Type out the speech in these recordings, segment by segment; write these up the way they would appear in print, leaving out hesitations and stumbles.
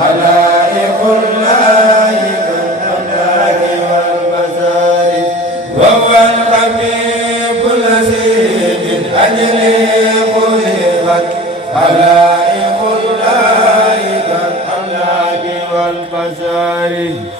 خلائق الله الخسار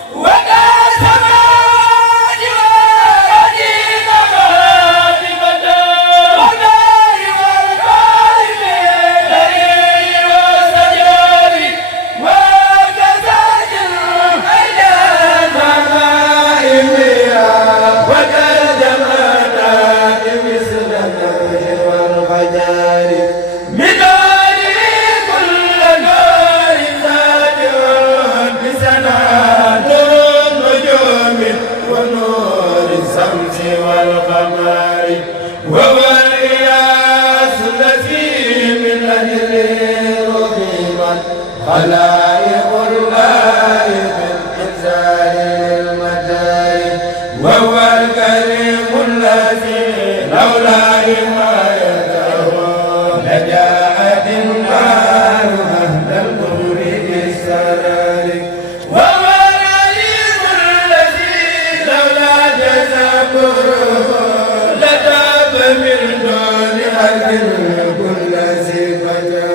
خلائق الله بالإنزال للمدائن وهو الكريم الذي لولا حمايته لجاءت النار أهل الكفر بالسرار وهو العليم الذي لولا تذكره لتاب من دون حق كل ذي فجار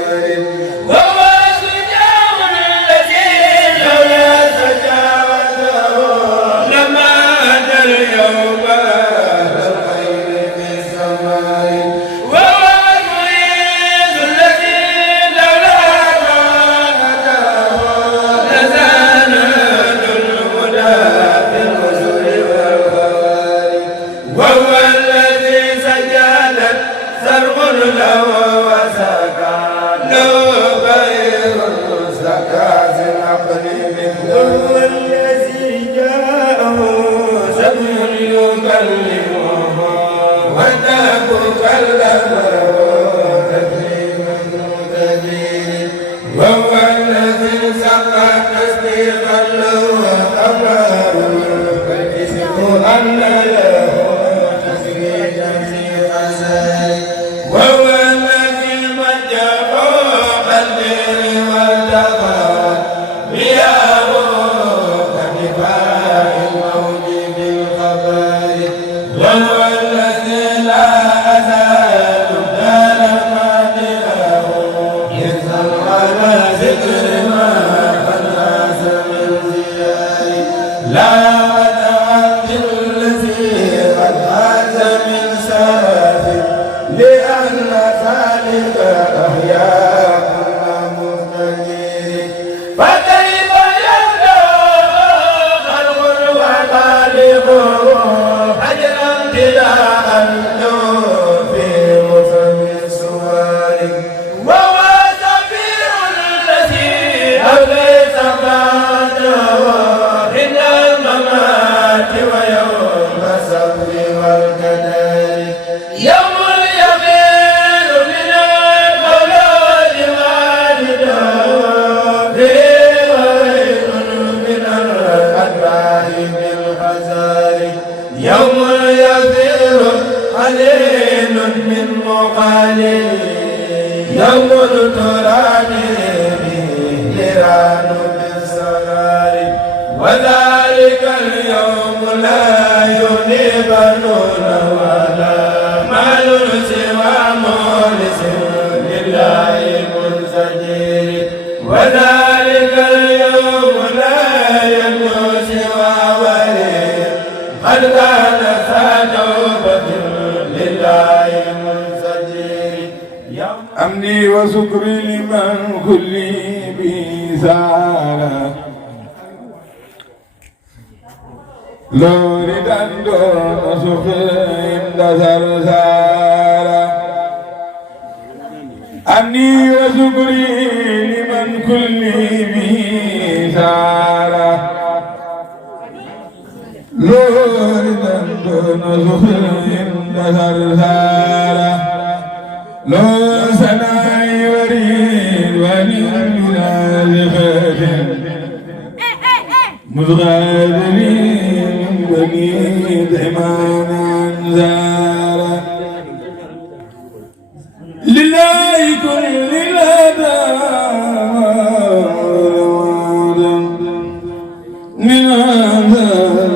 أمني وشكري لمن كل بيسارة لوري دندون سخيم دسرسارة أمني وشكري لمن كل بيسارة لوري دندون سخيم دسرسارة لو سناي وريد ولي نازفة مزغادري من بني دمان أنزارا لله كل الأدام من أنزار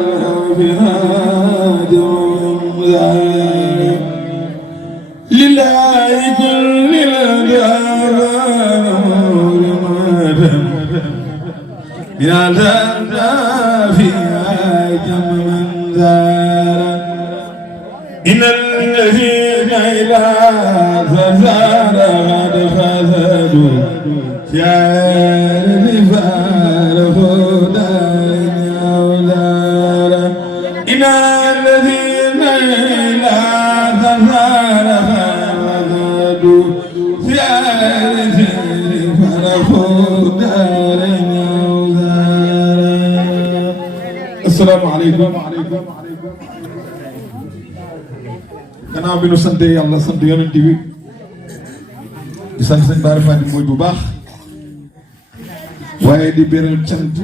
في هذا لله كل الأدام من فيها جم من زار إن الذين إلى زار قد خسدوا شعر فارفوا دار أولار إن الذين إلى زار خسدوا شعر فارفوا دار أولار. السلام عليكم. gannaaw bi nu sant yàlla sant yonent bi di sant sëñ Bara Fati mooy bu baax waaye di beral cant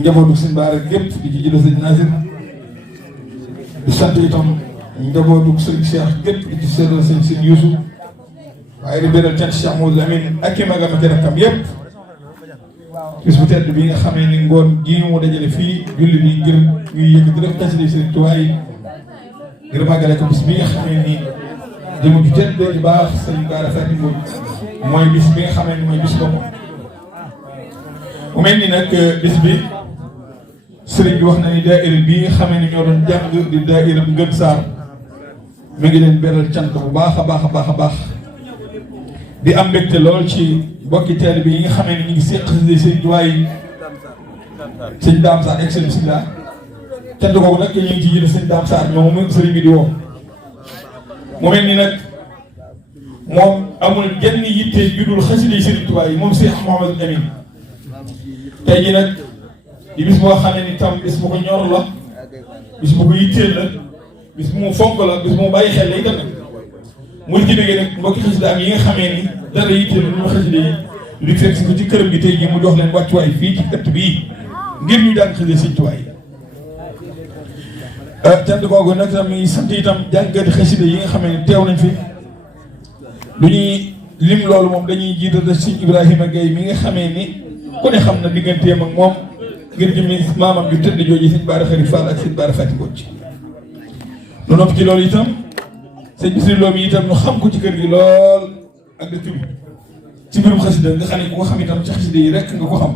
njabootu sëñ Bara gépp di ci jëlee sëñ Nasir di sant itam njabootu sëñ Cheikh gépp di ci seetal sëñ Youssou waaye di beral cant Cheikh Mouhamadou Amine ak i magam ak rakkam yépp bis bu tedd bi nga xamee ni ngoon ji mu dajale fii julli ni ngir ñuy yëkkati rek xasida sëñ Tuubaa yi ngir màggale ko bis bi nga xamee ni jëmu ju tedd bu baax sëñ Bara Fati mooy bis bi nga xamee ni mooy bis boobu mu mel ni nag bis bi sëriñ bi wax na ni daayira bii nga xamee ni ñoo doon jàng di daayira Ngën Saar mi ngi leen beral cant bu baax a baax a baax a baax di am mbégte lool ci bokki teel bi yi nga xamee ni ñu ngi seq sëñ Tuubaa yi sëñ Dame Sarr excellence la cant kooku nag ñu ngi ci jël sëñ Dame Sarr moom sëriñ bi di woo mu mel ni nag moom amul jenn yitte ju dul xasida yi sëriñ Tuubaa yi moom Cheikh Mouhamadou Amine tey jii nag di bis boo xam ne ni tam bis bu ko ñor la bis bu ko yitteel la bis bu mu fonk la bis bu mu bàyyi xel la itam nag mu ci déggee nag mbokki xasida am yi nga xamee ni dara yitteel lu xasida yi lu fekk si ko ci këram gi tey jii mu jox leen wàccuwaay fii ci ëtt bii ngir ñu jàng xasida sëriñ Tuubaa yi cant googu nag tam mi sant itam jàngati xasida yi nga xam ne teew nañ fi lu ñuy lim loolu moom dañuy jiital sëñ Ibrahima Gueye mi nga xamee ni ku ne xam na digganteem ak moom ngir jëmmi maamam ju tëdd jooju sëñ Bara Xari Fall ak sëñ Bara Fati Mbodj lu nopp ci loolu itam sëñ Bisri Lo mi itam ñu xam ko ci kër gi lool ak dëkk bi ci mbirum xasida nga xam ne ku ko xam itam ci xasida yi rek nga ko xam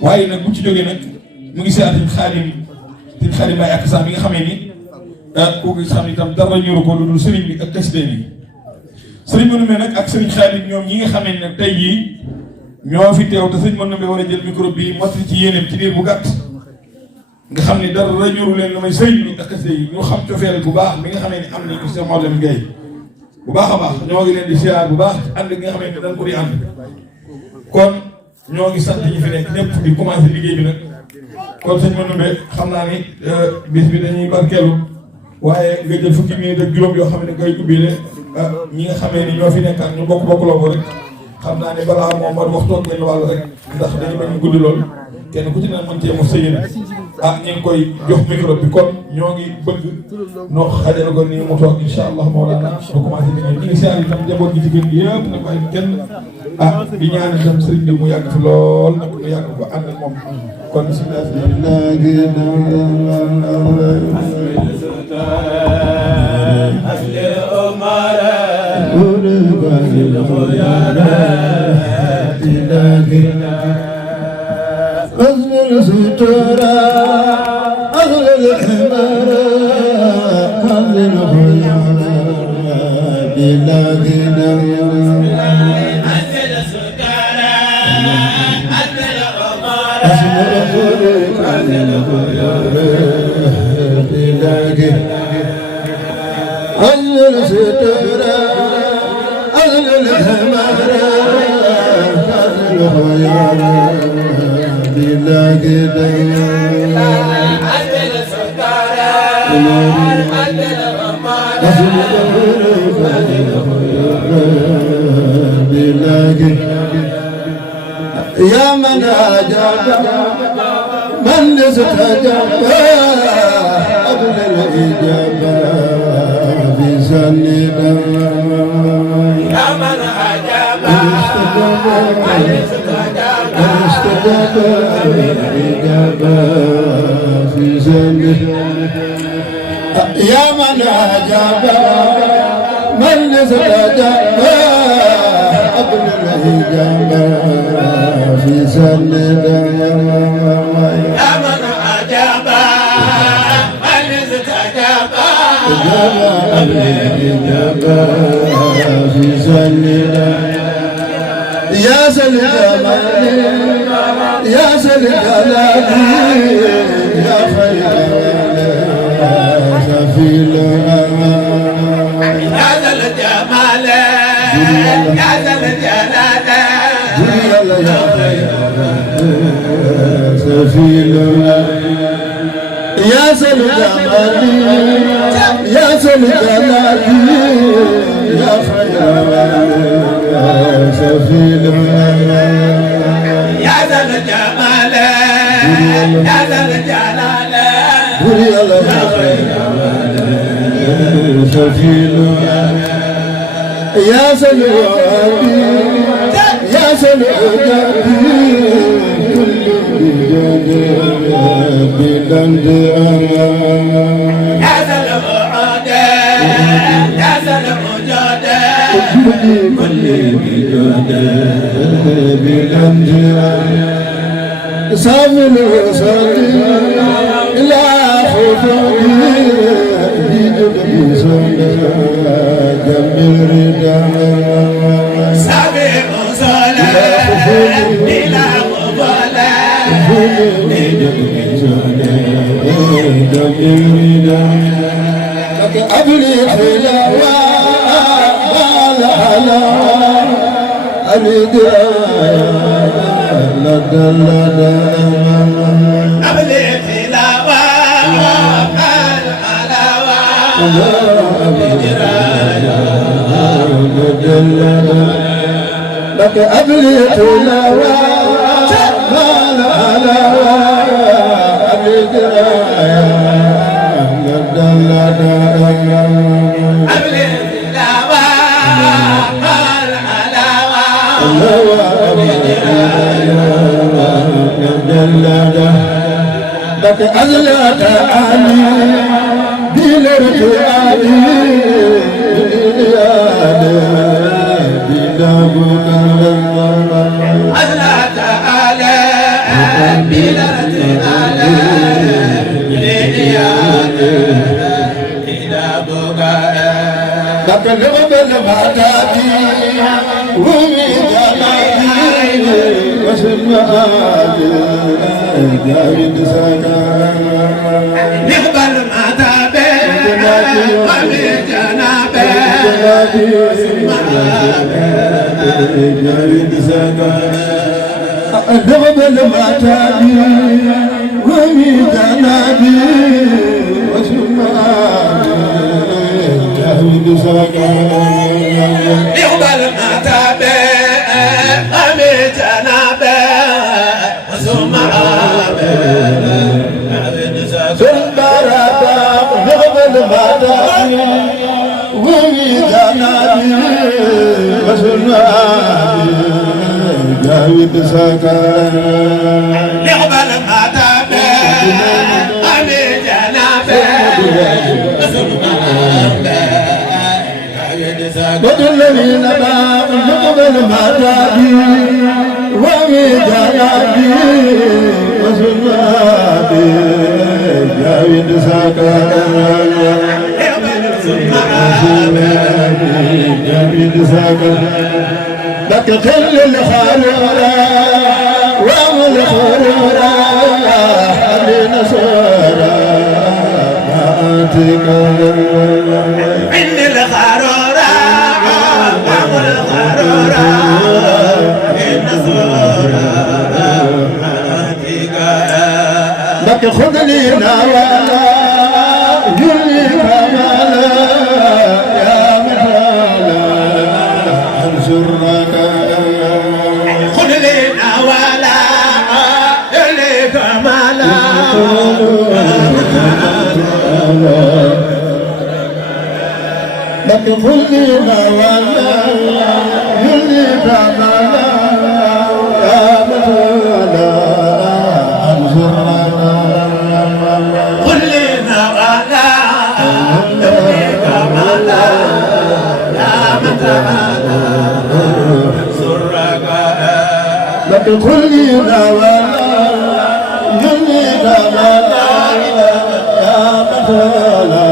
waaye nag bu ci jógee nag mu ngi seet sëñ Xaadim Baay ak saa mi nga xamee ni kooku xam itam dara ñëru ko lu dul sëriñ bi ak xasida yi sëriñ Manoumbe nag ak sëriñ Xaadim ñoom ñi nga xamee ne tey jii ñoo fi teew te sëriñ Manoumbe war a jël micro bi mottali ci yéeneem ci diir bu gàtt nga xam ni dara ñëru leen lu may sëriñ bi ak xasida yi ñu xam cofeel bu baax mi nga xamee ni am nañ ko Cheikh Mawlana Gueye bu baax a baax ñoo ngi leen di siyaar bu baax ànd gi nga xamee ne dañ ko di ànd kon ñoo ngi sant ñi fi nekk ñëpp di commencé liggéey bi nag kon sëñ Manoumbe xam naa ni bis bi dañuy barkeelu waaye nga jël fukki minute ak juróom yoo xam ne ngay ubbiile ñi nga xamee ni ñoo fi nekk ak ñu bokk loo ko rek xam naa ne balaa moom war waxtoon benn wàll rek ndax dañu bañ a gudd lool kenn ku ci ne mën cee mos sa yéene ñu ngi koy jox micro bi kon ñoo ngi bëgg noo xajal ko nii mu toog incha allah Mawlana ñu commencé di ñëw ñu ngi siyaar itam njaboot gi ci gën gi yëpp nag waaye kenn di ñaan itam sëriñ bi mu yàgg fi lool nag mu yàgg ko ànd ak moom kon bismillah أزل السترة أزل الحمار أزل الخيار بلا غنى أزل السترة أزل الحمار أزل الخيار بلا غنى أزل السترة أزل الحمار أزل الخيار بلا كده عدل السكارى عدل الغمارى بلا كده يا من أجاب من استجاب قبل الإجابة بسنده يا من أجاب من استجاب الإجابة في زمنه يا من أجاب من استجاب قبل الإجابة في زمنه يا سلام يا سلام يا خير سفيل يا ذا الجمال يا ذا الجلال يا خير سفيل يا سلام يا سلام يا خير سفيل يا ذا الجمال يا ذا الجلال يا خير سفيل يا سلام يا سلام كل بلند يا ذا الوعود يا ذا الوجود كل بلند سامي الوصال إلى خطوبي بجد بسند جميل ردا سابق صلاة بلا مبالاة لك أبلي حلاوة بالحلاوة أريد لدى أبلي تلاوة الحلاوة لك أبلي حلاوة بالحلاوة أريد لدى أبلي تلاوة الحلاوة لك أزلت علي بلرك علي أزلى تعالى بلا تعالى إلى بقاء لك نغبل بعدادي ومي جلالي وسمعاتي جاهد سكان نقبل متابع ومن جنابه جاهد سكان نغبل بعدادي ومي جلالي وسمعاتي جاهد سكان نقبل متابع ومن جنابه وسمعابه في البركة نغبل بعدادي ومي جلالي وسمعاتي جاهد سكان نقبل متابع ومن جنابه وسمعابه بدلني نبا نقبل مرادي ومي جنابي وسنابي جاويد سكان جاويد سكان لك خل الخرورة ومن الخرورة حبينا سورة ماتك إن الخرورة أمر الخرورة إن الزورة لك خذ لي نوالا يلي كمالا يا مثالا انصرك خذ لي نوالا يلي كمالا لك خذ لي نوالا يلي كمالا يا مثالا انصرك خذ لي نوالا يلي كمالا يا متعالا سرك لك كل نوالا يلي كمالا يا مثالا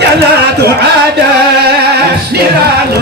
جنات عادة نيران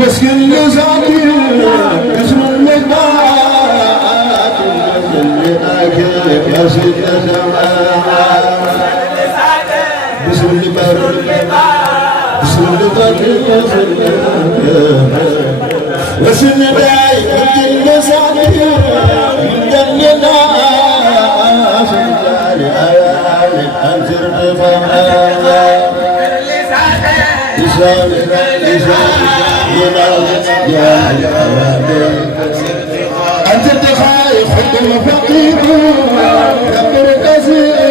مسكين يزاكي اسم المقبات يا سيدنا بسم الله بسم الله وسن داي مسكين يزاكي من جننا سنجاري آيات أنزل أنت تخايف حكم فقير يقر كثير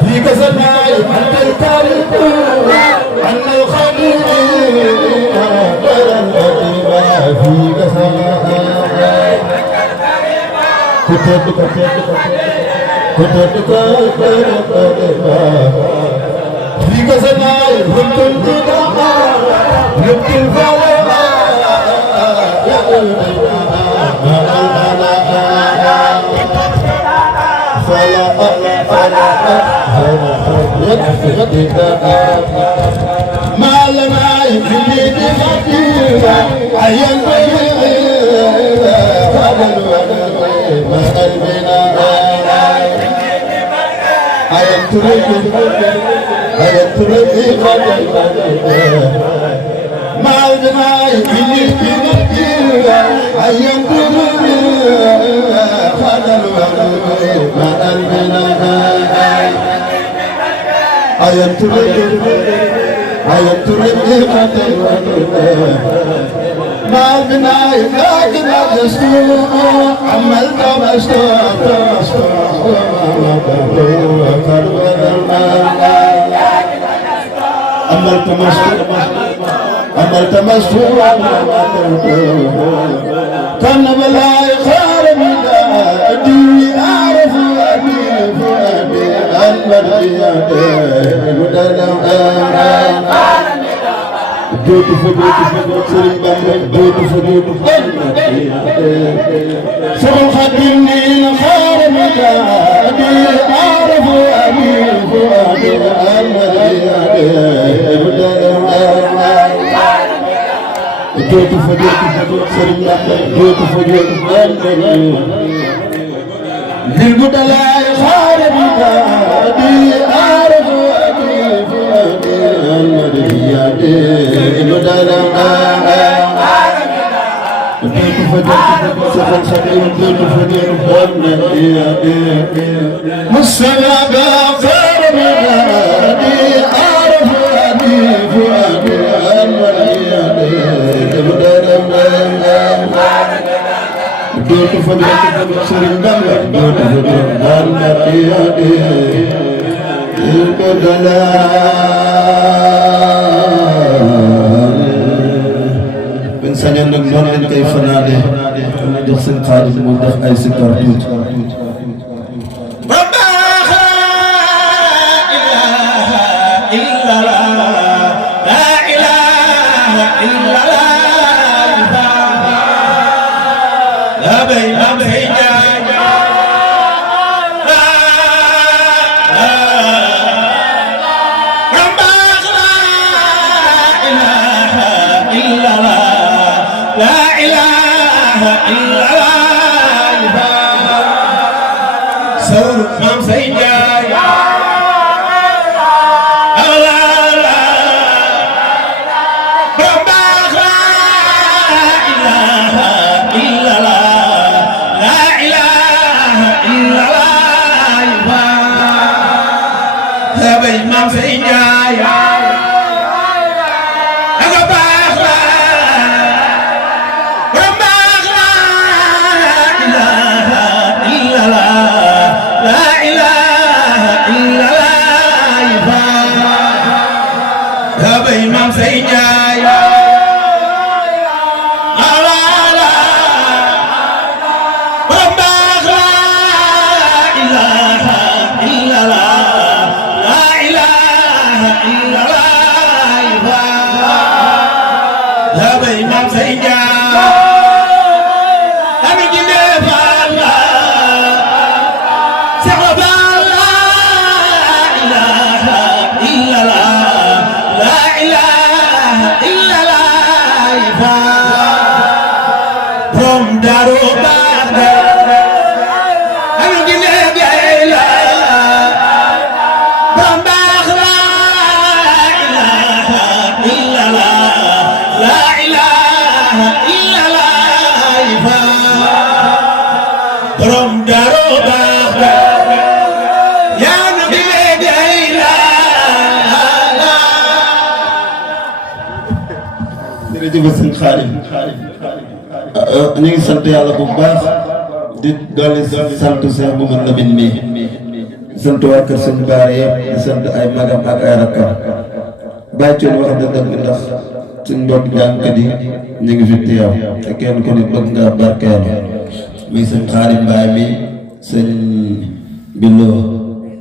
فيك سماي أنت الكريم أن الخليل فيك سماي كتبك فيك سماي هم الجدار يبكي ما لنا يكفي بخطير عين هذا الولد ما قلبنا ما بنا لكن الدستور عملت عملت مستور كان بلا خير من دي اعرف ادي سبل خدمني الخير مدادي أعرف أبي فؤادي جوت فجوت سرين جوت فجوت للبدلاء خير مدادي أعرف أبي فؤادي ben sañoon nag noonu lañ koy fanaane ma jox seen xaalis mu def ay sikar tuuti ñu ngi sant yàlla bu baax di dolli sant Cheikh Mamadou Lamine mi sant waa kër sëñ Baara yëpp di sant ay magam ak ay rakkam bàyyi wax da dëgg ndax suñ mbokk jàngkat yi ñu ngi fi teew te kenn ku ne bëgg nga barkeelu muy sëñ Xaadim Mbaay mi sëñ Billoo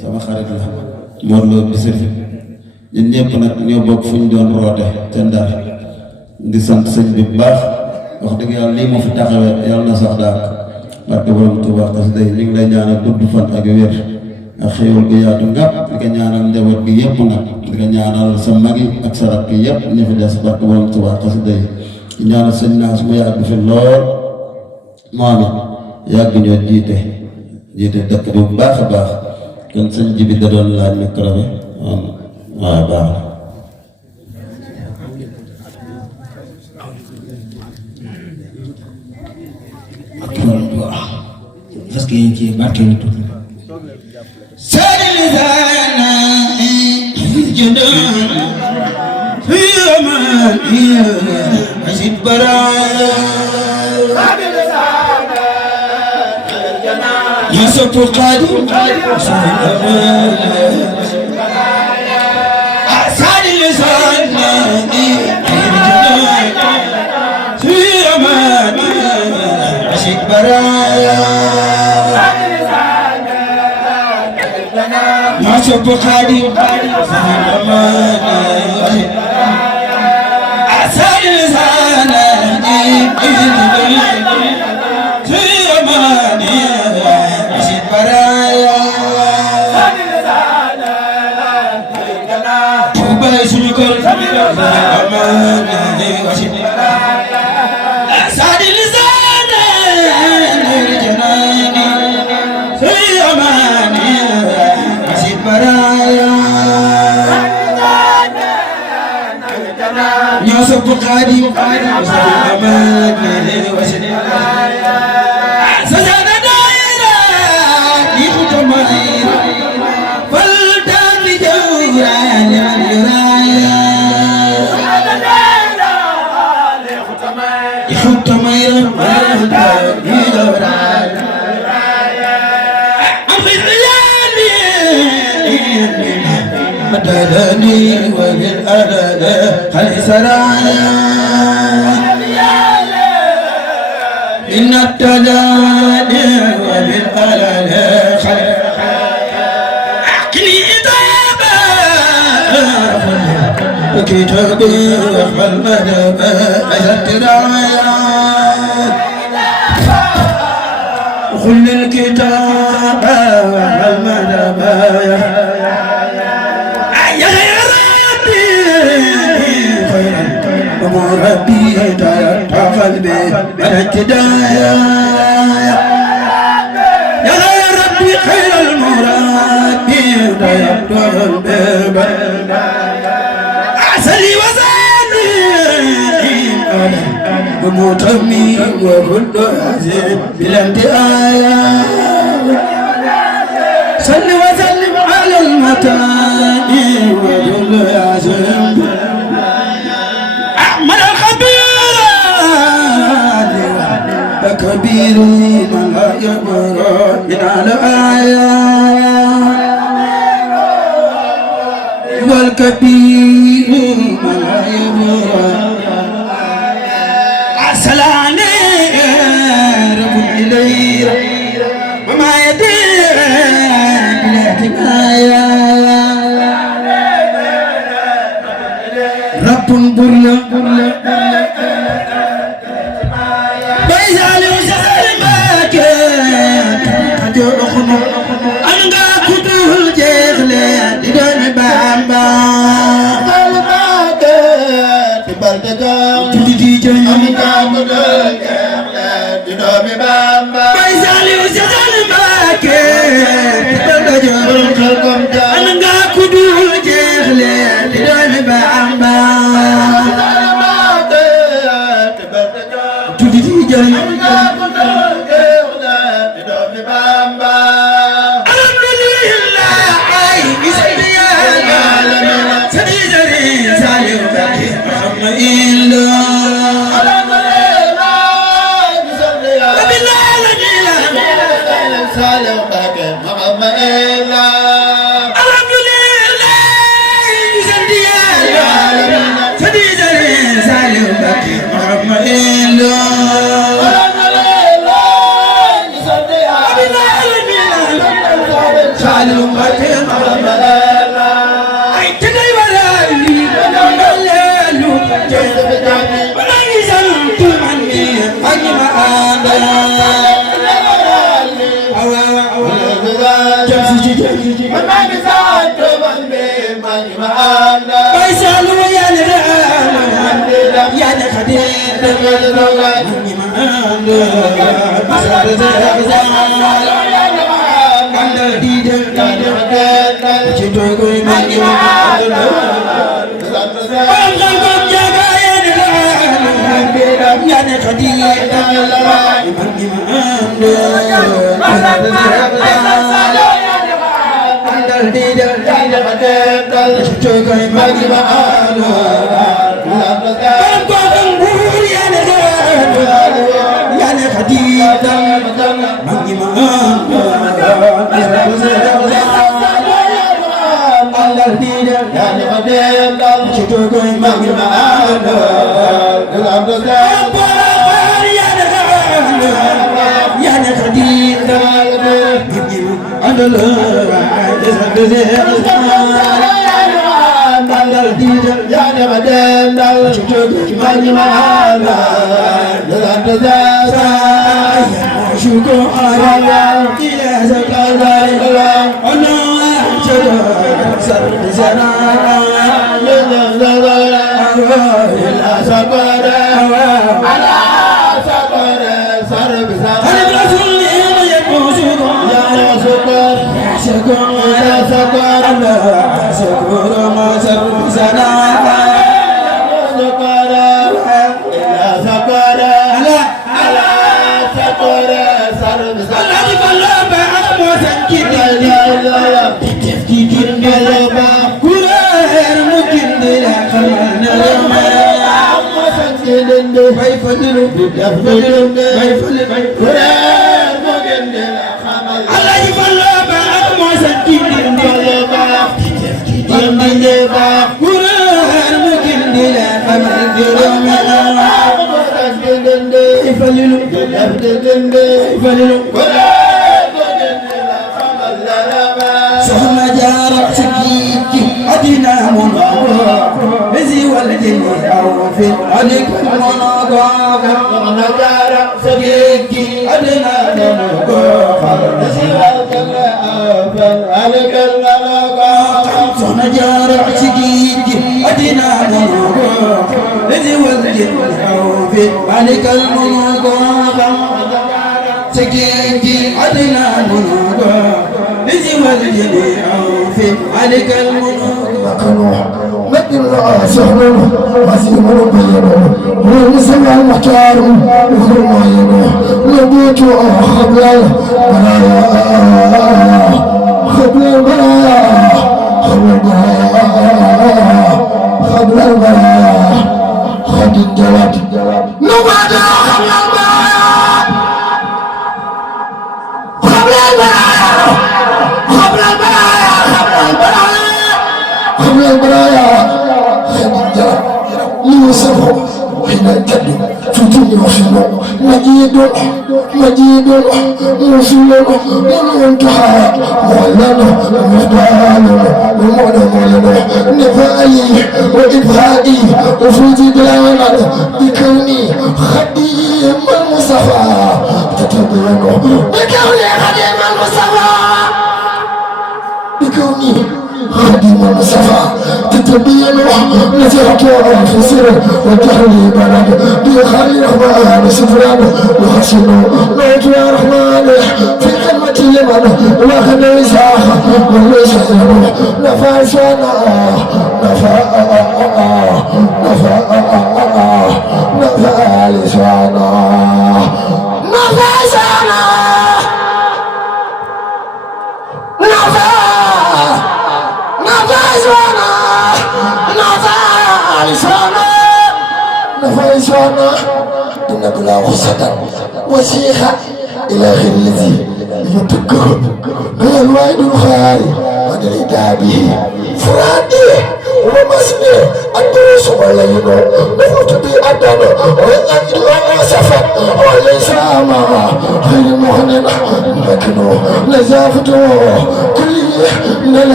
sama xarit la Mor Lo Bisir ñun ñëpp nag ñoo bokk fu ñu doon roote ca Ndar di sant sëñ bi bu baax wax dëgg yàlla lii moo fi taxawee yàlla na sax daal barke borom Tuubaa xasida yi ñu ngi lay ñaanal gudd fan ak wér ak xéewal gu yaatu ngàpp di ko ñaanal njaboot gi yëpp nag di ko ñaanal sa mag yi ak sa rakk yëpp ñu fi des barke borom Tuubaa xasida yi di ñaanal sëñ Naas mu yàgg fi lool moom it yàgg ñoo jiite dëkk bi bu baax a baax kon sëñ ji bi da doon laaj micro bi waaw baax na. parce que yéen ci barkeelu tuuti. sari lisana jundun fi amani asid bara يوسف القادم أحسن اللسان في أماني عشق برايا يوسف القادم في أماني أحسن اللسان في أماني يوسف القادم سجد دائرة يختم فلتان بجوران الراية يختم فلتان بجوران مدلني وبالألل خلي سرايا إن التداني وبالألل خلي عقلي إتابة وكتابي وحمل مدبة أجل رايا خل الكتاب وحمل مدبة ربي قلبي الابتدايا يا ربي خير المربي يبدو الباب عسلي وزاني بموتمي وكل عزيز بلا انتهاء صل وسلم على المتاع وجل عزيز كبير من لا يبرى من على آيات والكبير من لا يبرى عسلاني رب إليه وما يدير بلا حكاية رب برلا anga kudul jeexle di doon Bamba tuddi di jëñ anga kudul jeexle di doon Bamba bay Saliou Seexal Mbàkke anga kudul jeexle di doon Bamba tuddi di jëñ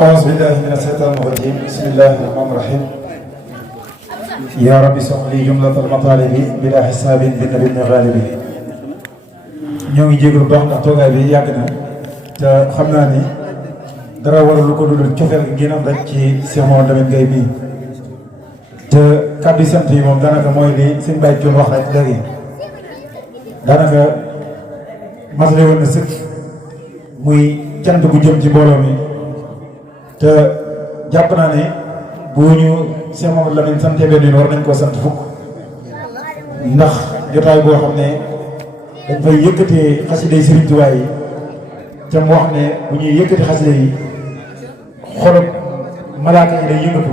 أعوذ بالله من الشيطان الرجيم بسم الله الرحمن الرحيم يا رب اشرح لي جملة المطالب بلا حساب بالنبي الغالب ñoo ngi jégalu baax ndax toogaay bi yàgg na te xam naa ni dara waral lu ko dul cofeel gi ngeen am rek ci Cheikh Mouhamadou Lamine Gaye bii te kàddu sant yi moom daanaka mooy li sëñ Baye Thion wax rek léegi daanaka masale woon na sëkk muy cant bu jëm ci mbooloo mi te jàpp naa ne bu ñu Cheikh Mamadou Lamine sante benn yoon war nañ koo sant fukk ndax jotaay boo xam ne dañ fay yëkkatee xasida yi Sëriñ Tuubaa yi ca mu wax ne bu ñuy yëkkati xasida yi xolub malaaka yi day yëngatu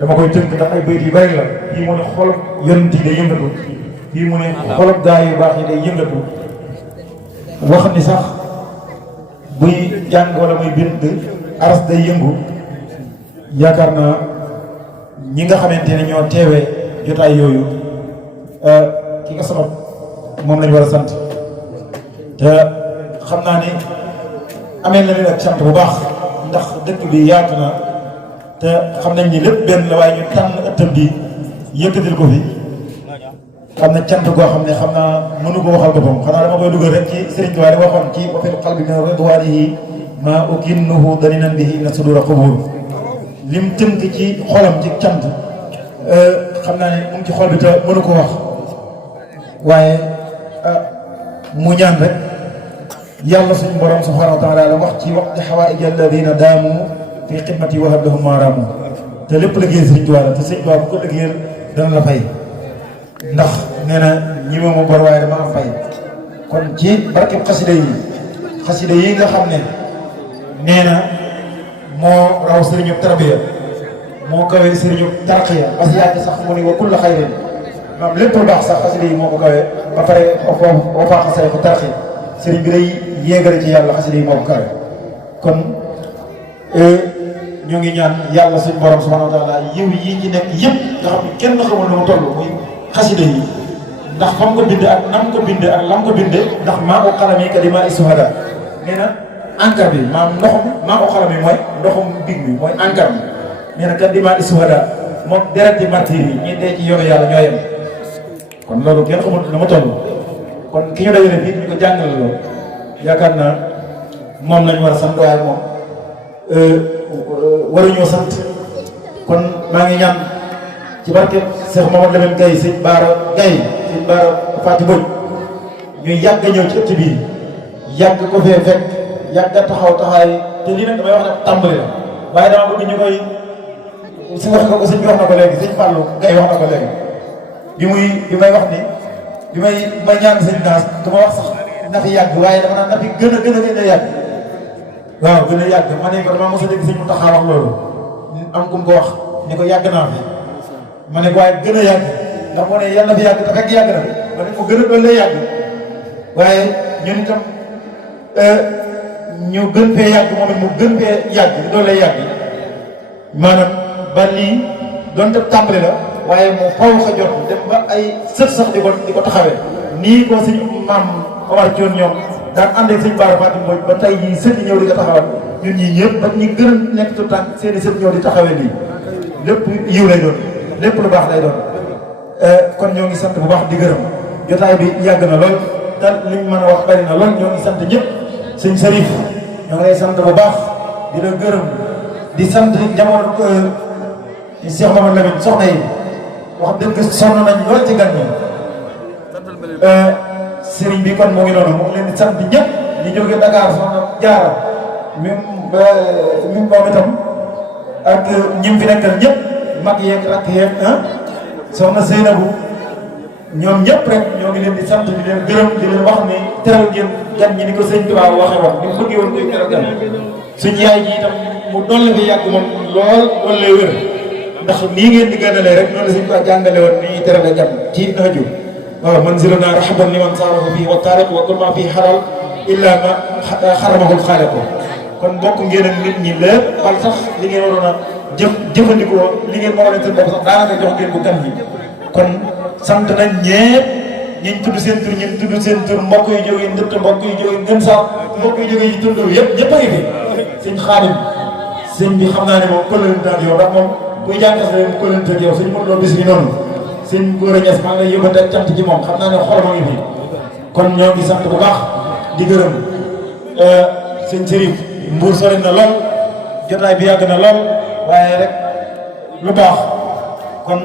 dama koy tënk ndax ay bayt yu bari la bii mu ne xolub yonent yi day yëngatu bii mu ne xolub gaa yu baax yi day yëngatu wax ni sax buy jàng wala muy bind aras day yëngu yaakaar naa ñi nga xamante ne ñoo teewee jotaay yooyu ki nga sabab moom lañ war a sant te xam naa ni amee na leen ak sant bu baax ndax dëkk bi yaatu na te xam nañ ni lépp benn la waaye ñu tànn ëttam bi yëkkatil ko fi am na cant goo xam ne xam naa mënu ko waxal boppam xanaa dama koy dugal rek ci Sëriñ Tuubaa waxoon ci wa fil qalbi min ridwaanihi maa ukinnuhu daninan bihi inna sudura qubur lim tënk ci xolam ci cant xam naa ne mu ngi ci xol bi te mënu ko wax waaye mu ñaan rek yàlla suñu borom subhanahu wa taala wax ci waqti xawaaij alladina daamu fi xidmati wahab lahum maaraamu te lépp liggéey Sëriñ Tuubaa la te Sëriñ Tuubaa bu ko liggéeyal dana la fay ndax nee na ñi ma bor waaye dama am fay kon ci barkeb xasida yi nga xam ne nee na moo raw sëriñu tarbiya moo kawee sëriñu tarqiya parce que yàgg sax mu ni wa kulla xayrin maam lépp lu baax sax xasida yi moo ko kawee ba pare o faaxa say ko tarqiya sëriñ bi day yéegale ci yàlla xasida yi moo ko kawee kon ñoo ngi ñaan yàlla suñu borom subhanahu wa taala yiw yi ci nekk yëpp nga xam ne kenn xamul lu mu toll muy xasida yi ndax fam ko binde ak nam ko binde ak lam ko binde ndax maa ko xalami ka di maa isuhada nee na encre bi maam ndoxum maa ko xalami mooy ndoxum big bi mooy encre bi nee na ka di maa isuhada moom dereti martyr yi ñi dee ci yoonu yàlla ñoo yem kon loolu kenn xamul lu ma toll kon ki ñu dajale fii ñu ko jàngale loolu yaakaar naa moom lañu war a sant waaye moom waruñoo sant kon maa ngi ñaan ci barke Cheikh Mamadou Lamine Gaye sëñ Baara Faati Mbodj ñuy yàgg ñëw ci ëtt bii yàgg ko fee fekk yàgg taxaw taxaay te lii nag damay wax ne tàmbali la waaye dama bëgg ñu koy si wax ko sëñ bi wax na ko léegi sëñ Fallou Gaye wax na ko léegi bi may wax ni bi may ñaan sëñ Naas du ma wax sax na fi yàgg waaye dama naan na fi gën a yàgg waaw gën a yàgg ma ne ko dama mos a dégg sëñ mu taxaw wax loolu am ku mu ko wax ni ko yàgg naa fi ma ne ko waaye gën a yàgg ndax moo ne yàlla fi yàgg te fekk yàgg na fi ma ne ko gën a doon lay yàgg waaye ñun itam ñu gën fee yàgg moom it mu gën fee yàgg doon lay yàgg maanaam ba lii doon def tàmbali la waaye mu faw xa jot dem ba ay sët sax di ko taxawee nii ko suñu maam Omar Thion ñoom daan ànd ak sëñ Bara Faty Mbodj ba tey jii sët yi ñëw di ko taxawal ñun ñii ñëpp ba ñu gën a nekk tout temps seen i sët ñëw di taxawee lii lépp yiw lay doon lépp lu baax lay doon kon ñoo ngi sant bu baax di gërëm jotaay bi yàgg na lool te liñ mën a wax bari na lool ñoo ngi sant ñëpp sëñ Sarif ñoo ngi lay sant bu baax di la gërëm di sant jamono Cheikh Mamadou Lamine soxna yi wax dëgg sonn nañ lool ci gan ñi sëriñ bi kon moo ngi noonu moo ngi leen di sant ñëpp ñi jóge Dakar soxna Jaara même moom itam ak ñim fi nekkal ñëpp mag yeeg rakk yeeg soxna Seynabou ñoom ñëpp rek ñoo ngi leen di sant di leen gërëm di leen wax ni teral ngeen gan ñi ni ko sëñ Tuubaa waxe woon ni mu bëggee woon koy teral gan suñ yaay ji itam mu dolli fi yàgg moom lool loolu lay wér ndax nii ngeen di gënalee rek noonu la sëñ Tuubaa jàngale woon ni ñuy terale gan ci naaju waaw manziluna rahaban liman saarahu fii wa taariq wa kul ma fii xaral illa ma xaramahul xaale ko kon bokk ngeen ak nit ñi lépp wala sax li ngeen waroon a jëfandikoo li ngeen moo leen seen bopp sax daanaka jox ngeen ko gan ñi kon sant nañ ñepp ñi tudd seen tur ñi tudd seen tur mbokk yu jógee ndëtt mbokk yu jógee ngën sax mbokk yu jógee ci tund yëpp ñëpp a ngi fi sëñ Xaadim sëñ bi xam naa ne moom këlante ak yow ndax moom kuy jàngas la mu këlante ak yow sëñ mën loo bis bi noonu sëñ Góor a Ñas maa ngi lay yóbbante ak cant ci moom xam naa ne xol ma ngi fi kon ñoo ngi sant bu baax di gërëm sëñ Sërif Mbuur sori na lool jotaay bi yàgg na lool waaye rek lu baax kon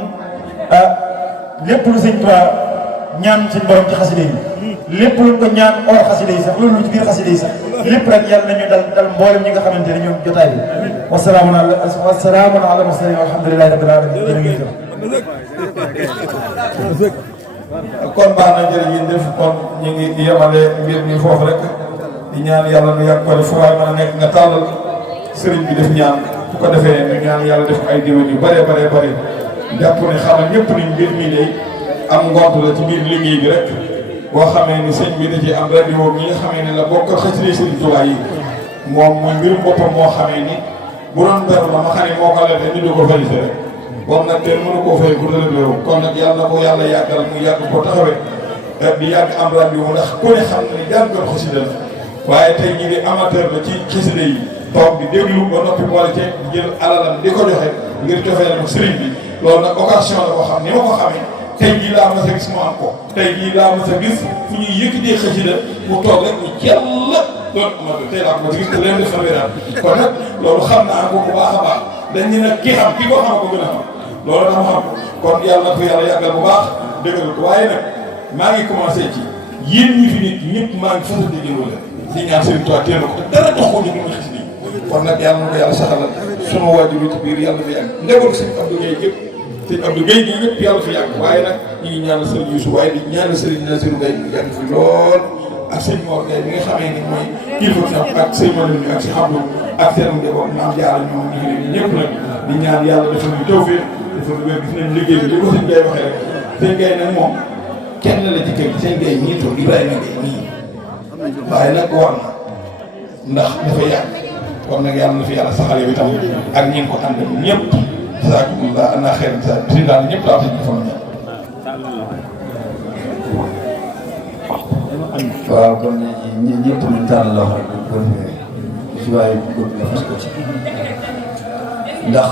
lépp lu sëñ Tuubaa ñaan suñ borom ci xasida yi lépp lu ko ñaan or xasida yi sax loolu ci biir xasida yi sax lépp rek yàlla nañu dal mboolem ñi nga xamante ne ñoom jotaay bi wasalaamun ala mursalin walhamdulillahi rabbil alamin jërë ngeen jëf. kon baax na jërëjëf kon ñu ngi yemale mbir mi foofu rek di ñaan yàlla nu yàgg ko def fu waay mën a nekk nga tàllal sëriñ bi def ñaan bu ko defee ñu ñaan yàlla def ay déwén yu bëree bëri jàpp ne xamal ñëpp ni mbir mi day am ngont la ci biir liggéey bi rek boo xamee ni sëñ bi da ci am rajo ñi nga xamee ne la bokk xasida sëriñ Tuubaa yi moom muy mbirum boppam moo xamee ni bu doon beru la ma xam ne moo ko lefee ñu du ko validé rek bon nag kenn mënu koo fay pour dërëb kon nag yàlla na ko yàlla yàggal mu yàgg ko taxawee di yàgg am rajo ndax ku ne xam na ni jàngal xasida la waaye tey ñi di amateur la ci xasida yi toog di déglu ba noppi boole ci di jël alalam di ko joxe ngir cofee la sëriñ bi loolu nag occasion la boo xam ni ma ko xamee tey jii laa mas a gis mu am ko tey jii laa mas a gis fu ñuy yëkkatee xasida mu toog rek mu jël la loolu amateur tey laa ko mas a gis te leen def fa wéraat kon nag loolu xam naa ko bu baax a baax dañ ne nag ki xam ki ko xam ko gën a xam loolu dama xam kon yàlla na ko yàlla yàggal bu baax dëggal ko waaye nag maa ngi commencé ci yéen ñi fi nit ñëpp maa ngi fas yéene wala di ñaan seen toit teel ko te dara tax ko ñu mën a xis nii kon nag yàlla na ko yàlla saxalal sunu waajur bi ci biir yàlla fi yàgg njaboot sëñ Abdou Guèye yëpp sëñ Abdou Guèye gi yëpp yàlla fi yàgg waaye nag ñu ngi ñaanal sëriñ Youssou waaye di ñaanal sëriñ Nasirou Guèye mu yàgg fi lool ak sëñ Mor Guèye mi nga xamee ni mooy kilifa ak sëñ Manoune ak si Abdou ak seen njaboot maam Diarra ñoom ñu ngi ñëpp nag di ñaan yàlla defal ñu tawfeex defal ñu wér gis nañ liggéey bi li ko sëñ Guèye waxee rek sëñ Guèye nag moom kenn la ci kër gi sëñ Guèye ñii toog Ibrahima Guèye nii waaye nag war na ndax dafa yàgg kon nag yàlla na fi yàlla saxale bi tam ak ñi ko ànd ñëpp jazakumullah ana xeyran sa si daal ñëpp laa tax ñu fa ñaan waaw kon ñi ñëpp ñu tànn loxo rek ko defee si waaye góor nga fas ko ci ndax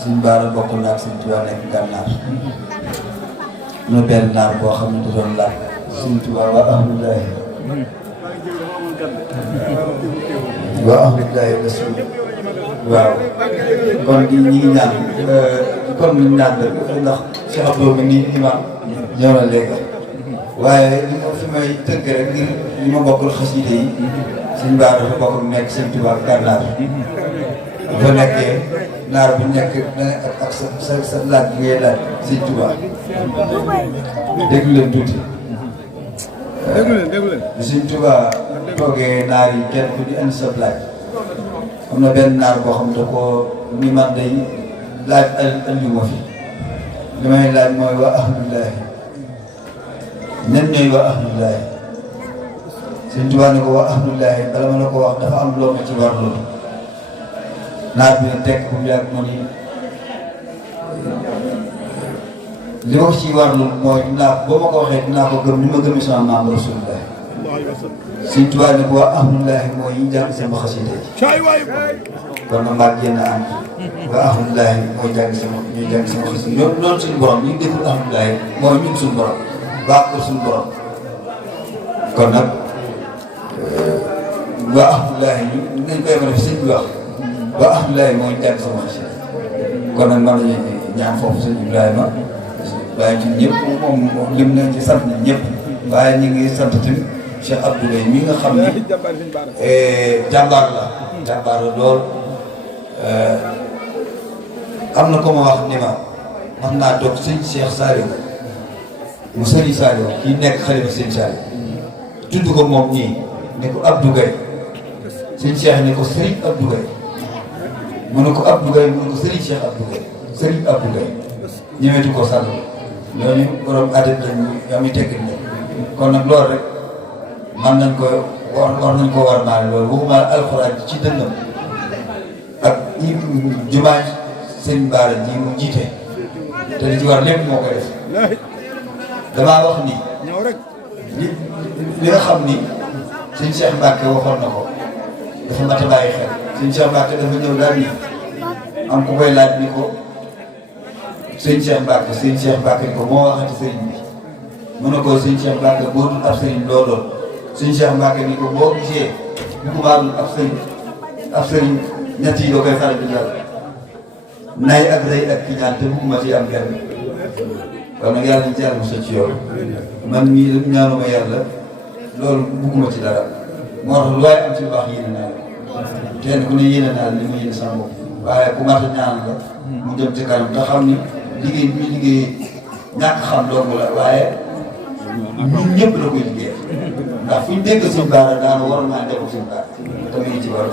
suñ baara bokk naa ak suñ Tuubaa nekk gànnaar no benn naar boo xam ne da doon laaj suñ Tuubaa waa ahlullaahi rasul waaw kon ñi ngi ñaan kon ñu ñaan rek ndax Cheikh Abdou mi nii imam ñëw na léegi waaye li ma fi may tënk rek ngir li ma bokkul xasida yi suñ baar dafa bokk nekk sëñ Tuubaa gànnaar dafa nekkee naar bu nekk ak sa laaj bi ngay laaj sëñ Tuubaa déglu leen tuuti bi sëñ Tuubaa toogee naar yi kenn ku di indi sa laaj am na benn naar boo xam ne da koo ni man day laaj andi ma fi li may laaj mooy waa ahlullaahi ñan ñooy waa ahlullaahi sëñ Tuubaa ne ko waa ahlullaahi bala ma la ko wax dafa am loo ma ci war loolu naar bi ne tekk bu mu yàgg mu ni li ma ko ciy war loolu mooy dinaa boo ma ko waxee dinaa ko gëm ni ma gëmee sama maam Rasulullah sëñ Tuubaa ne ko waa ahlullaahi mooy yi jàng sama xasida yi kon nag maa ngi génn ànd waa ahlullaahi mooy jàng sama ñuy jàng sama xasida yi noonu suñu borom ñu deful ahlullaahi mooy ñun suñu borom waa kër suñu borom kon nag waa ahlullaahi ñu nañ koy mën a fi sëñ bi wax waa ahlullaahi mooy jàng sama xasida kon nag man nañu ñaan foofu sëñ Ibrahima waaye ñun ñëpp moom lim nañ ci sant nañ ñëpp waaye ñu ngi sant tamit Cheikh Abdou Guèye mi nga xam ni jàmbaar la lool am na ko ma wax ni ma wax naa toog sëñ Cheikh Saliou mu sëriñ Saliou kii nekk xalifa sëñ Saliou tudd ko moom ñii ne ko Abdou Guèye sëñ Cheikh ne ko sëriñ Abdou Guèye mu ne ko Abdou Guèye mu ne ko sëriñ Cheikh Abdou Guèye sëriñ Abdou Guèye ñëwetu ko sàll ñooñu borom adet lañu ami teggin la kon nag loolu rek man nañ ko war nañ ko war naa loolu waxuma alxuraan ci dënnam ak jumaa sëñ Baara ji mu jiite te li ci war lépp moo koy def damaa wax ni li nga xam ni sëñ Cheikh Mbacke waxoon na ko dafa mat a bàyyi xel sëñ Cheikh Mbacke dafa ñëw daal ni am ku koy laaj ni ko sëñ Cheikh Mbacke ni ko moo waxati sëriñ bi mu ne ko sëñ Cheikh Mbacke boo dul ab sëriñ loo doon sëñ Cheikh Mbacke ni ko boo gisee bu ko baadul ab sëriñ ñett yi doo koy faral di dal nay ak rëy ak ki ñaan te bugguma ci am kenn kon nag yàlla nañ ci yàlla mos a ci yow man mii ñaanuma yàlla loolu bugguma ci dara moo tax lu waaye am ci lu baax yéene naa la kenn ku ne yéene naa la li ma yéene sama bopp waaye ku mat a ñaan la mu jëm ci kanam te xam ni liggéey bi muy liggéey ñàkk xam dong la waaye ñun ñëpp la koy liggéey ndax fu ñu dégg suñu baara daana waroon naa dégg suñu baara te mu ngi ci war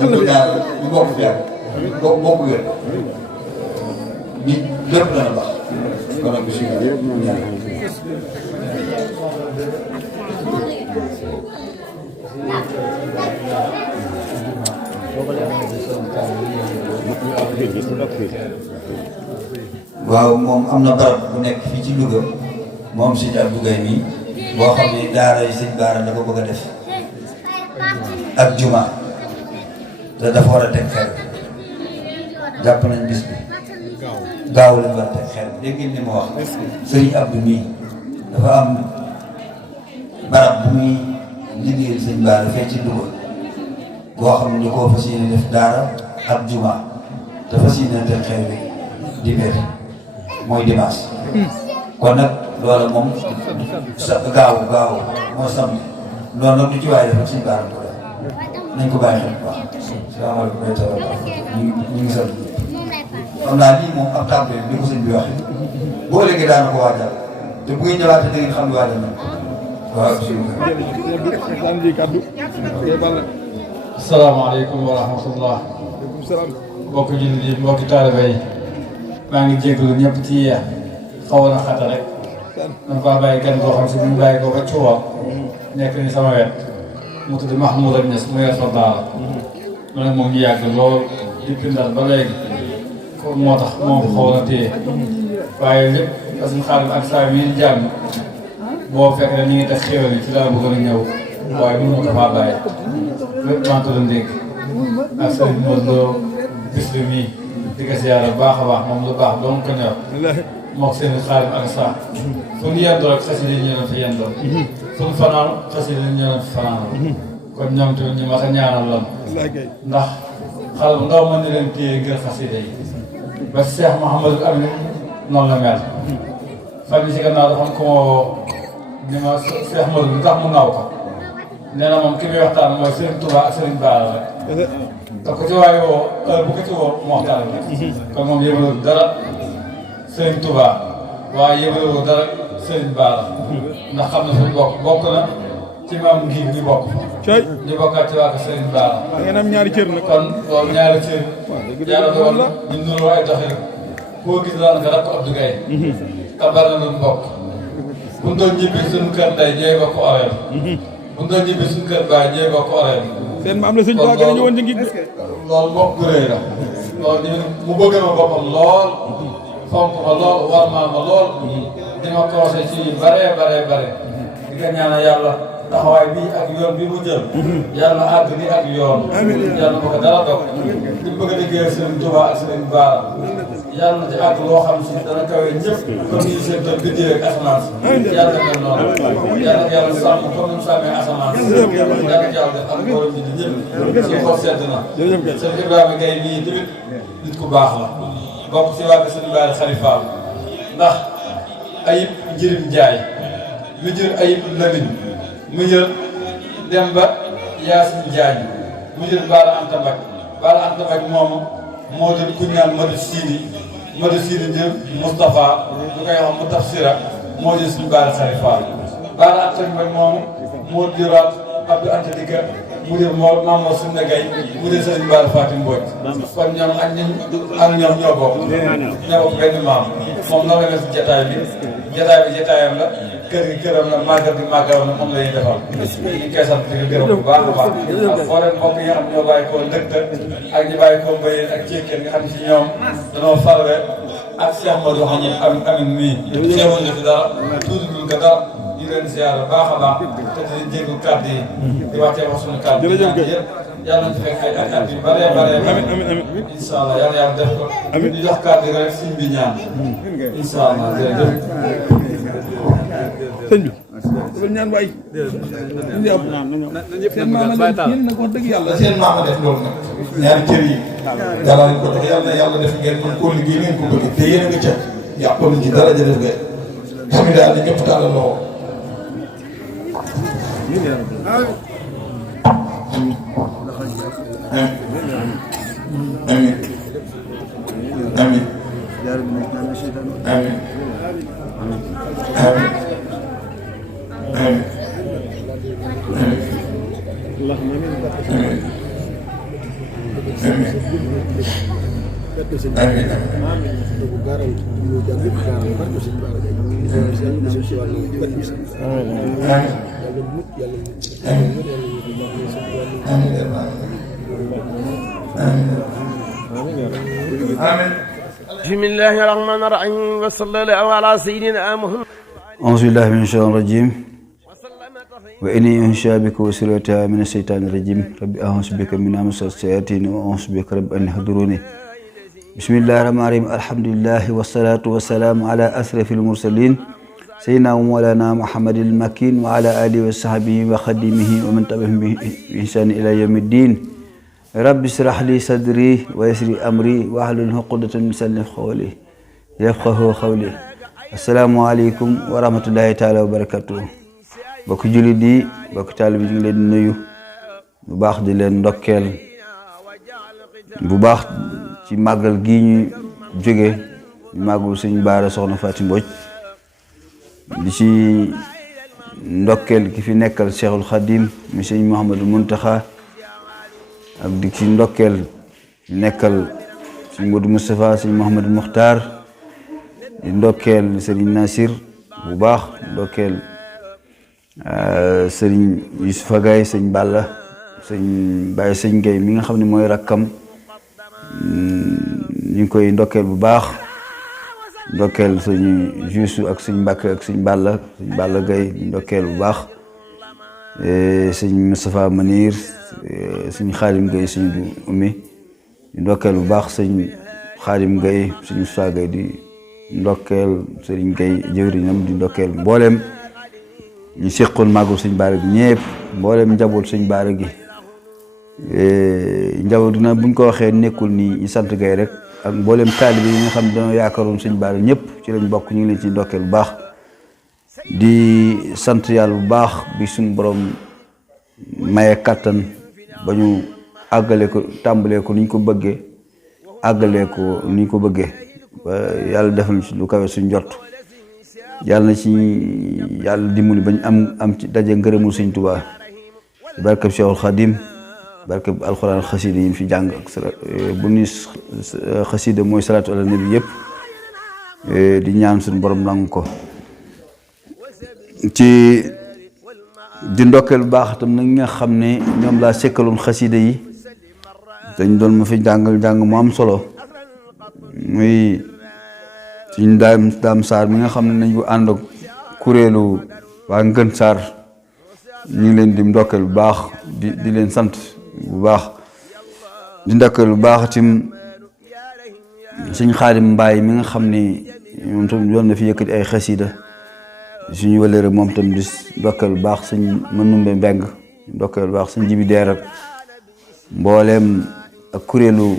ñu ko ñaan ñu bokk fi ak bokk wér ñi lépp dana baax kon nag bisimilah ñaan waaw moom am na barab bu nekk fii ci Louga moom sëñ Abdou Gaye mi boo xam ne daara yi sëñ Baara dafa bëgg a def ak juma te dafa war a teg xel jàpp nañ bis bi gaaw lañ war a teg xel dégg ngeen ni ma wax sëñ Abdou mii dafa am barab bu muy liggéeyal sëñ Baara fee ci Louga boo xam ne koo fas yéene def daara ak juma te fas yéene teg xel bi di béy mooy dimanche kon nag loola moom sa gaaw moo sam loolu nag du ci waaye dafa suñu baaram ko def nañ ko bàyyi xel bu baax salaamaaleykum wa rahmatulah ñu ngi sant xam naa lii moom ab tàmbali bi ko sëñ bi waxee boo léegi daana ko waajal te bu ngeen ñëwaatee da ngeen xam ne waajal na waaw asalaamaaleykum wa rahmatullah mbokki jullit yi mbokki taalibe yi maa ngi jégalu ñëpp ci yeex xawoon na xata rek man faa bàyyi gan boo xam si bu ñu bàyyi ko ba Cuuba nekk ni sama wet mu tudd Mahmoud ak Niass mu yor fa daara ma ne moom ñu yàgg lool depuis Ndar ba léegi kon moo tax moom xawoon na téye waaye lépp parce que xaalis ak saa yi ñu jàng boo fekkee ñu ngi def xéwal yi ci laa bëggoon a ñëw waaye mënu ma ko faa bàyyi lépp maa ngi ko doon dégg ak sëriñ Modou bis bi mii di ko siyaare bu baax a baax moom lu baax doo ko ñor moo ko seen xaalis ak saa fu ñu yendoo rek xasida yi ñëw na fi yendoo fu ñu fanaan xasida yi ñëw na fi fanaan kon ñoom tamit ñu ma ko ñaanal lool ndax xale bu ndaw mën na leen téye ngir xasida yi ba Cheikh Mouhamadou Amine noonu la mel fan yi si gannaaw dafa am ko ni ma Cheikh Modou lu tax mu naaw ko nee na moom ki muy waxtaan mooy Serigne Touba ak Serigne Bara rek te ku ci waaye woo heure bu ko ci woo mu waxtaan rek kon moom yëbalul dara Serigne Touba waaye yëbalul dara Serigne Bara ndax xam na fi bokk na ci maam ngir ñu bokk ñu bokkaat ci waa ko Serigne Bara da ngeen am ñaari cër nag kon loolu ñaari cër yàlla doon ñu nuru ay doxin koo gis daan nga rakk Abdou Gaye te bari na lu bokk bu ñu doon ñibbi suñu kër ndey ñooy bokk oreel bu ñu doon ñibbi suñu kër baay ñooy bokk oreel seen maam la sëñ Tuubaa gën a ñëwoon ci ngi loolu bokk gu rëy la loolu mu bëgg ma boppam lool fonk ma lool warmaal ma lool di ma conseil ci bare di ko ñaanal yàlla taxawaay bi ak yoon bi mu jël yàlla àgg ni ak yoon yàlla bu ko dara dog di bëgg a liggéeyal Serigne Touba ak Serigne Bara yàlla na ci àgg loo xam si dana kawe ñëpp comme ni seen doon biddéew ak asamaan si yàlla mel noonu yàlla yàlla sàmm comme ni mu sàmmee asamaan si yàlla jàll def ak borom bi di ñëpp si xol sedd na Serigne Ibrahima Gaye nii tamit nit ku baax la bokk si wàllu Serigne Bara Khalifa ndax Ayib Njëriñ Njaay mu jël Ayib Lamine mu jël Demba Yaasin Jaañ mu jël Bara Anta Mbacke moomu moo jël ku ñaan Madou Sidi jël Moustapha ñu koy wax mu tafsira moo jël suñu Bara Khalifa Bara Anta Mbacke moomu moo jëlaat Abdou Anta Dika mu jël Mamadou Sine Gaye mu jël Serigne Bara Fatim Mbodj kon ñoom ak ñoom ñoo bokk benn maam moom noonu la mel si jataay bi jataayam la kër gi këram la màggal gi màggal na moom la ñuy defal ñu ngi koy sant di ko gërëm bu baax a baax ak boo leen mbokk yi nga xam ñoo bàyyi koo ndëkta ak ñi bàyyi koo mbayeen ak ceekeen nga xam ne si ñoom danoo farwe ak Cheikh Modou xam ne amin mii xewoon na fi dara tuuti duñ ko dara ñu leen ziar baax a baax te di jéggu kàddu yi di wàccee wax suñu kàddu yi yëpp yàlla nañ ci fekk ay at yu bare incha allah yàlla def ko di jox kàddu rek siñ bi ñaan incha allah jërëjëf sëñ bi dafa ñaan waay seen maama def seen maama def loolu nag ñaari cër yi yàlla nañ ko jox yàlla na yàlla def ngeen mën koo liggéey ngeen ko bëgg te yéen a nga ca yàqaluñ ci dara ja def ngeen xam ne daal di ñëpp tàllal loxo amiin amiin amiin بسم الله الرحمن الرحيم وصلى الله على سيدنا محمد أعوذ بالله من الشيطان الرجيم وإني أنشأ بك وسيلتها من الشيطان الرجيم ربي أعوذ بك من همزات الشياطين وأعوذ بك رب أن يحضروني بسم الله الرحمن الرحيم الحمد لله والصلاة والسلام على أشرف المرسلين سيدنا ومولانا محمد المكين وعلى آله وصحبه وخدمه ومن تبعهم بإحسان إلى يوم الدين رب اشرح لي صدري ويسر أمري واحلل عقدة من لساني يفقهوا قولي السلام عليكم ورحمة الله تعالى وبركاته bokk jullit yi bokk taalibe bi ñu ngi leen di nuyu bu baax di leen ndokkeel bu baax ci màggal gi ñu jóge màggul sëñ Baara soxna Faty Mbodj di ci ndokkeel ki fi nekkal Cheikhul Khadim mi sëñ Mouhamadou Mountakha ak di ci ndokkeel nekkal sëñ Modou Moustapha sëñ Mouhamadou Mokhtar di ndokkeel sëriñ Nasir bu baax ndokkeel sëriñ Youssoufa Gaye sëñ Balla sëñ Baye sëñ Gaye mi nga xam ne mooy rakkam ñu ngi koy ndokkeel bu baax ndokkeel sëñ Youssou ak sëñ Mbacke ak sëñ Balla Gaye di ndokkeel bu baax sëñ Moustapha Manir sëñ Khadim Gaye sëñ du Oumy di ndokkeel bu baax sëñ Khadim Gaye sëñ Moustapha Gaye di ndokkeel sëriñ Gaye jëwriñam di ndokkeel mbooleem ñu seqoon màggu sëñ Baara gi ñëpp mboolem njaboot sëñ Baara gi njaboot dina buñ ko waxee nekkul nii ñu sant Gaye rek ak mboolem taalibe yi nga xam ne dañoo yaakaaroon sëñ Baara ñëpp ci lañ bokk ñu ngi leen ci ndokkeel bu baax di sant yàlla bu baax bi suñu borom maye kattan ba ñu àggale ko tàmbalee ko ni ñu ko bëggee àggalee ko ni ñu ko bëggee ba yàlla defal ci lu kawe suñ jot yàlla na ci yàlla dimbali bañ am ci daje ngërëmul sëñ Tuubaa barkeb Cheikhul Khadim barkeb alxuraan xasida yi fi jàng ak bu ni xasida mooy salaatu ala nabi yëpp di ñaan suñu borom nangu ko ci di ndokkeel bu baax tam nag nga xam ne ñoom laa sekkaloon xasida yi dañ doon ma fi jàng mu am solo muy suñ daam Sarr mi nga xam ne nañ ko ànd ak kuréelu waa Ngën Sarr ñu ngi leen di ndokkeel bu baax di leen sant bu baax di ndokkeel bu baax tim suñ Xaadim Mbaay mi nga xam ne moom tam doon na fi yëkkati ay xasida suñu wëlëre moom tam di ndokkeel bu baax suñ Manumbe Mbeng ndokkeel bu baax suñ Jibi Deer ak mbooleem ak kuréelu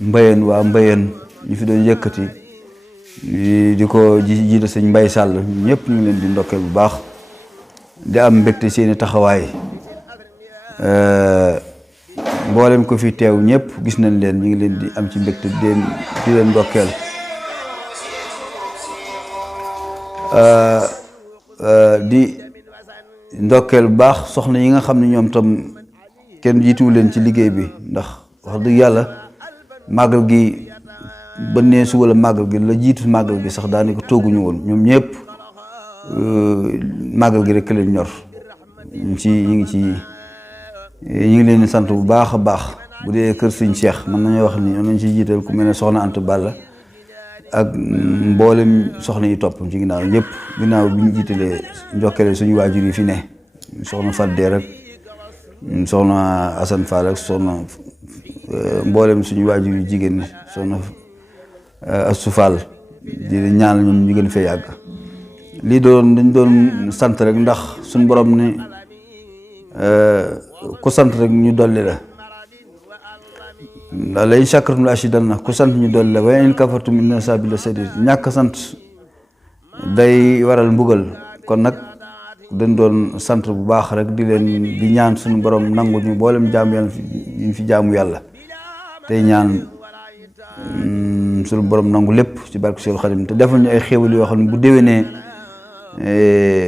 Mbayeen waa Mbayeen ñu fi doon yëkkati di ko jiite sëñ Mbay Sàll ñëpp ñu ngi leen di ndokkeel bu baax di am mbégte seeni taxawaay mboolem ko fi teew ñëpp gis nañ leen ñu ngi leen di am ci mbégte di leen ndokkeel di ndokkeel bu baax soxna yi nga xam ne ñoom tam kenn jiituwu leen ci liggéey bi ndax wax dëgg yàlla màggal gi ba nee su wala màggal gi la jiitu màggal gi sax daanaka tooguñu woon ñoom ñëpp màggal gi rek leen ñor ñu ngi leen di sant bu baax a baax bu dee kër Sëñ Cheikh mën nañoo wax ni ñoom lañ ciy jiital ku mel ne soxna Anta Balla ak mboolem soxna yi topp ci ginnaaw ñëpp ginnaaw bi ñu jiitalee njokkale suñu waajur yi fi ne soxna Fadde rek soxna Assane Fall ak soxna mboolem suñu waajur yu jigéen soxna Astou Fall di ñaan ñoom ñu gën fee yàgg lii dañ doon sant rek ndax suñu borom ne ku sant rek ñu dolli la la in shakartum la azidannakum ku sant ñu dolli la wa in kafartum inna azabi la sadid ñàkk sant day waral mbugal kon nag dañ doon sant bu baax rek di leen di ñaan suñu borom nangu ñu boolem jaamu yàlla ñu fi jaamu yàlla tey ñaan suñu borom nangu lépp ci barke Seexul Xadim te defal ñu ay xéewal yoo xam ne bu déwénee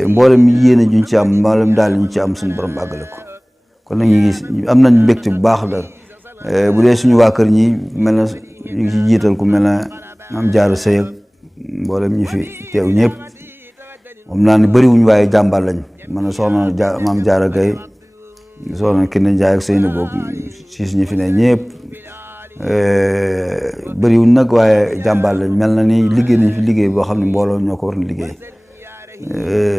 mboolem yéene juñ ci am mboolem daal ñu ci am suñu borom àggale ko kon nag ñu ngi am nañ mbégte bu baax daal bu dee suñu waa kër ñi mel na ñu ngi ci jiital ku mel na maam Jaara Sey ak mboolem ñi fi teew ñëpp moom naa ne bëriwuñ waaye jàmbaar lañ man na soxna maam Jaara Gay soxna Kine Njaay ak Seyni boog siis ñi fi ne ñëpp bëriwuñ nag waaye jàmbaar lañ mel na ni liggéey nañ fi liggéey boo xam ne mbooloo ñoo ko war na liggéey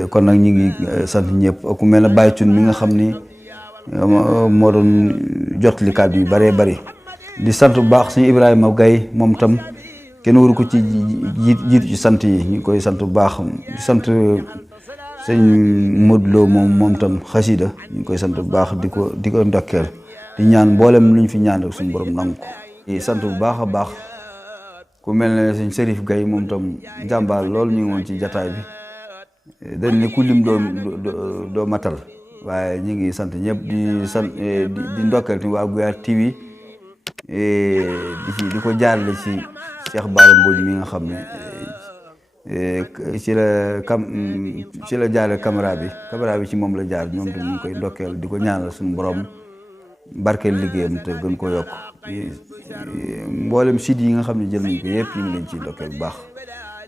kon nag ñu ngi sant ñëpp ku mel ne Baye Thioune mi nga xam ni moo doon jotli kàddu yu bëree bëri di sant bu baax suñu Ibrahima Gaye moom tam kenn waru ko ci jiitu ci sant yi ñu ngi koy sant bu baax di sant sëñ Modou Lo moom tam xasida ñu ngi koy sant bu baax di ko ndokkeel di ñaan mboolem lu ñu fi ñaan rek suñu borom nangu ko di sant bu baax a baax ku mel ne sëñ Serif Gaye moom tam jàmbaar loolu ñu ngi woon ci jataay bi dañ ne ku lim doo matal waaye ñu ngi sant ñëpp di ndokkeel ti waa Guyaar TV di ko jaarale ci Cheikh Bara Mbodj mi nga xam ne ci la jaarale caméra bi ci moom la jaar ñoom tam ñu ngi koy ndokkeel di ko ñaanal suñu borom barkeel liggéeyam te gën ko yokk mboolem site yi nga xam ne jël nañ ko yëpp ñu ngi leen ci ndokkeel bu baax.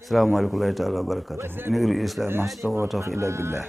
Asalaamaaleykum wa rahmatullaahi wa barakaatuh. In uriidu al-islaaha ma stata'tu wa ma tawfiiqii illaa billaah.